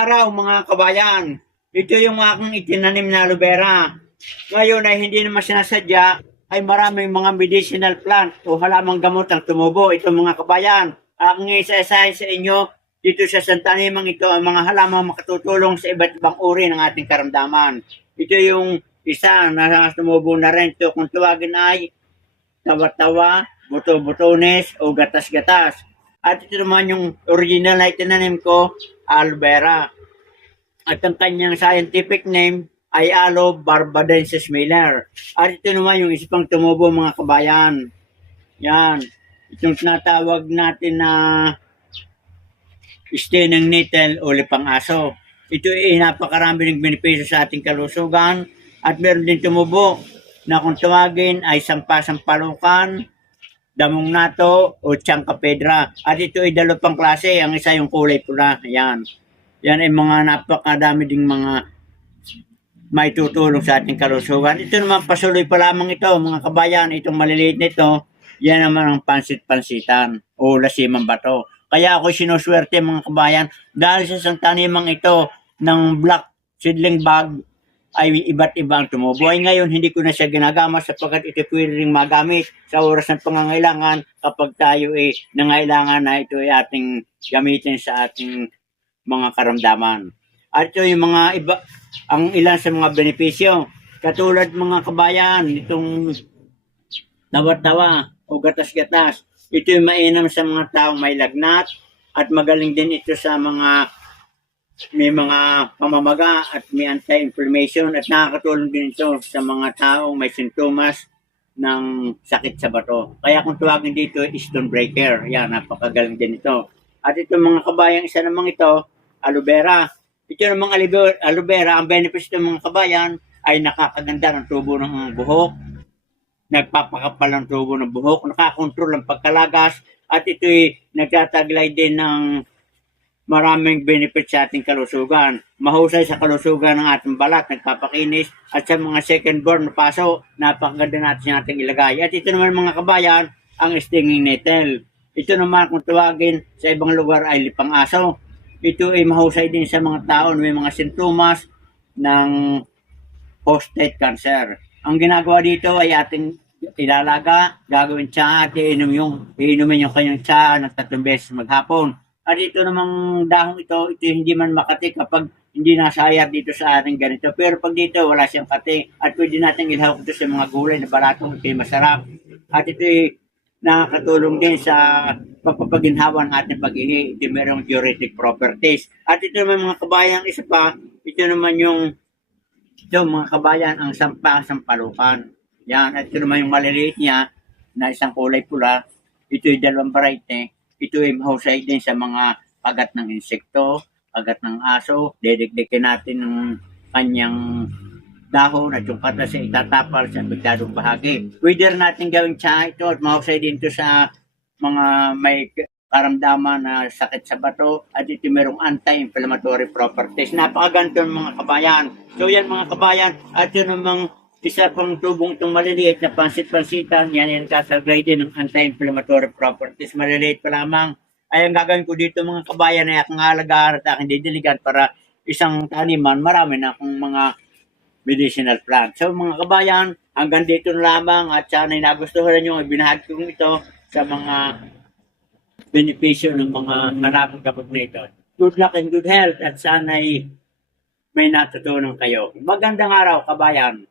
araw mga kabayan. Ito yung aking itinanim na aloe vera. Ngayon ay hindi naman sinasadya ay maraming mga medicinal plant o halamang gamot ang tumubo. Ito mga kabayan, aking isa-isahin sa inyo dito sa santanimang ito ang mga halamang makatutulong sa iba't ibang uri ng ating karamdaman. Ito yung isa na tumubo na rin. Ito kung tawagin ay tawa-tawa, buto-butones o gatas-gatas. At ito naman yung original na itinanim ko, aloe. At ang kanyang scientific name ay Aloe barbadensis Miller. At ito naman yung isa pang tumubo mga kabayan. Yan. Itong tinatawag natin na stay ng o lipang aso. Ito ay napakarami ng benepisyo sa ating kalusugan at meron din tumubo na kung tawagin ay sampasampalukan, damong nato o tiyangka pedra. At ito ay dalawang klase. Ang isa yung kulay pula. Ayan. Yan ay mga napakadami ding mga may tutulong sa ating kalusugan. Ito naman pasuloy pa lamang ito, mga kabayan. Itong maliliit nito, yan naman ang pansit-pansitan o lasimang bato. Kaya ako sinuswerte mga kabayan dahil sa isang tanimang ito ng black seedling bag ay iba't iba ang tumubo. Ay ngayon hindi ko na siya ginagama sapagkat ito pwede ring magamit sa oras ng pangangailangan kapag tayo ay nangailangan na ito ay ating gamitin sa ating mga karamdaman. At ito yung mga iba, ang ilan sa mga benepisyo. Katulad mga kabayan, itong tawa-tawa o gatas-gatas. Ito yung mainam sa mga taong may lagnat at magaling din ito sa mga may mga pamamaga at may anti-inflammation at nakakatulong din ito sa mga taong may sintomas ng sakit sa bato. Kaya kung tawagin dito, stone breaker. Yan, napakagaling din ito. At ito mga kabayan, isa namang ito, aloe vera. Ito namang aloe vera, ang benefits ng mga kabayan ay nakakaganda ng tubo ng buhok, nagpapakapal ng tubo ng buhok, nakakontrol ng pagkalagas, at ito'y nagtataglay din ng maraming benefit sa ating kalusugan. Mahusay sa kalusugan ng ating balat, nagpapakinis, at sa mga second born na paso, napakaganda natin ating ilagay. At ito naman mga kabayan, ang stinging nettle. Ito naman kung tawagin sa ibang lugar ay lipang aso. Ito ay mahusay din sa mga tao na may mga sintomas ng prostate cancer. Ang ginagawa dito ay ating ilalaga, gagawin tsa at iinom yung, iinumin yung kanyang tsa ng tatlong beses maghapon. At ito namang dahong ito, ito hindi man makati kapag hindi nasayar dito sa ating ganito. Pero pag dito, wala siyang kati. At pwede natin ilahok ito sa mga gulay na balatong ito ay masarap. At ito ay nakakatulong din sa pagpapaginhawa ng ating pag-ihi. Ito mayroong diuretic properties. At ito naman mga kabayan, isa pa, ito naman yung ito mga kabayan, ang sampa sampalukan. Yan, at ito naman yung maliliit niya na isang kulay pula. Ito yung dalawang variety. Ito ay mahusay din sa mga kagat ng insekto, kagat ng aso. Dedikdikin natin ng kanyang dahon at yung katas ay itatapal sa bigladong bahagi. Pwede natin gawing tsa ito at mahusay din ito sa mga may karamdaman na sakit sa bato at ito merong anti-inflammatory properties. Napakaganto ng mga kabayan. So yan mga kabayan at yun namang isa pang tubong itong maliliit na pansit-pansitan, yan yung kasaglay din ng anti-inflammatory properties. Maliliit pa lamang. Ay ang gagawin ko dito mga kabayan ay akong alagaan at aking didiligan para isang taniman, marami na akong mga medicinal plant. So mga kabayan, hanggang dito na lamang at sana ay nagustuhan nyo, ibinahagi ko ito sa mga benepisyo ng mga maraming gamot na ito. Good luck and good health at sana ay may natutunan kayo. Magandang araw, kabayan.